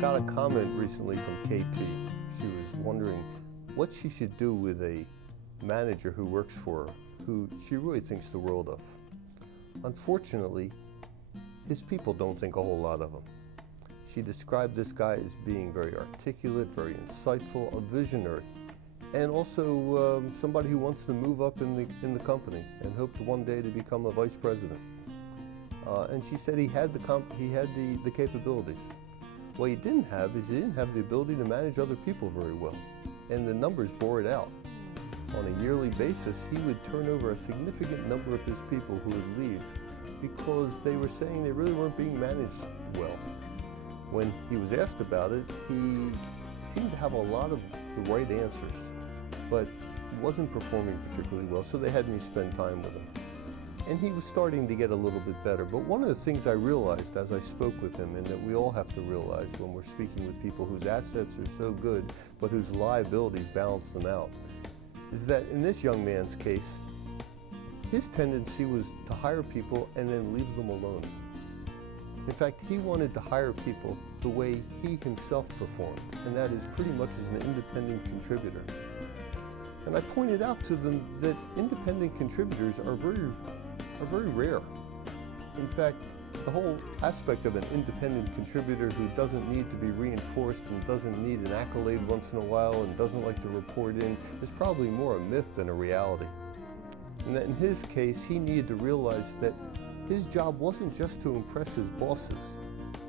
got a comment recently from KP. She was wondering what she should do with a manager who works for her, who she really thinks the world of. Unfortunately, his people don't think a whole lot of him. She described this guy as being very articulate, very insightful, a visionary, and also somebody who wants to move up in the company and hoped one day to become a vice president. And she said he had the capabilities. What he didn't have is he didn't have the ability to manage other people very well, and the numbers bore it out. On a yearly basis, he would turn over a significant number of his people who would leave because they were saying they really weren't being managed well. When he was asked about it, he seemed to have a lot of the right answers, but wasn't performing particularly well, so they had me spend time with him. And he was starting to get a little bit better. But one of the things I realized as I spoke with him, and that we all have to realize when we're speaking with people whose assets are so good, but whose liabilities balance them out, is that in this young man's case, his tendency was to hire people and then leave them alone. In fact, he wanted to hire people the way he himself performed, and that is pretty much as an independent contributor. And I pointed out to them that independent contributors are very rare. In fact, the whole aspect of an independent contributor who doesn't need to be reinforced and doesn't need an accolade once in a while and doesn't like to report in is probably more a myth than a reality. And that in his case, he needed to realize that his job wasn't just to impress his bosses.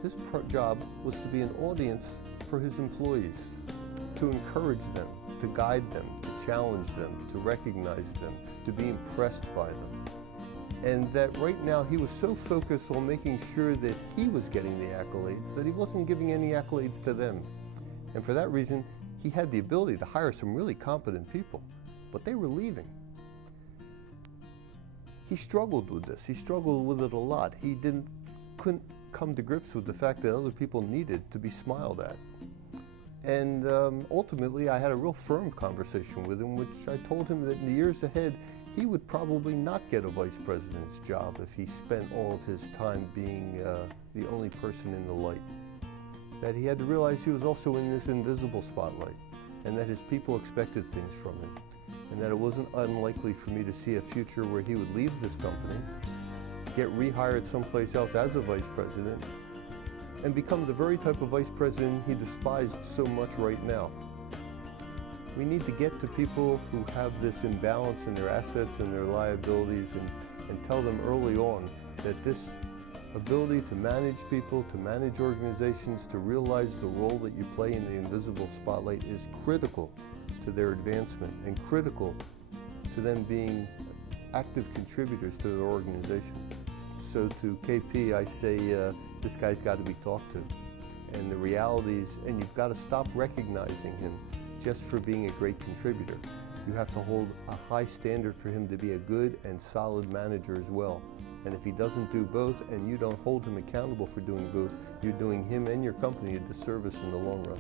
His job was to be an audience for his employees, to encourage them, to guide them, to challenge them, to recognize them, to be impressed by them. And that right now he was so focused on making sure that he was getting the accolades that he wasn't giving any accolades to them. And for that reason, he had the ability to hire some really competent people, but they were leaving. He struggled with this. He struggled with it a lot. He couldn't come to grips with the fact that other people needed to be smiled at. And ultimately, I had a real firm conversation with him, which I told him that in the years ahead, he would probably not get a vice president's job if he spent all of his time being the only person in the light. That he had to realize he was also in this invisible spotlight, and that his people expected things from him, and that it wasn't unlikely for me to see a future where he would leave this company, get rehired someplace else as a vice president, and become the very type of vice president he despised so much right now. We need to get to people who have this imbalance in their assets and their liabilities and tell them early on that this ability to manage people, to manage organizations, to realize the role that you play in the invisible spotlight is critical to their advancement and critical to them being active contributors to their organization. So to KP, I say this guy's got to be talked to. And the realities, and you've got to stop recognizing him just for being a great contributor. You have to hold a high standard for him to be a good and solid manager as well. And if he doesn't do both and you don't hold him accountable for doing both, you're doing him and your company a disservice in the long run.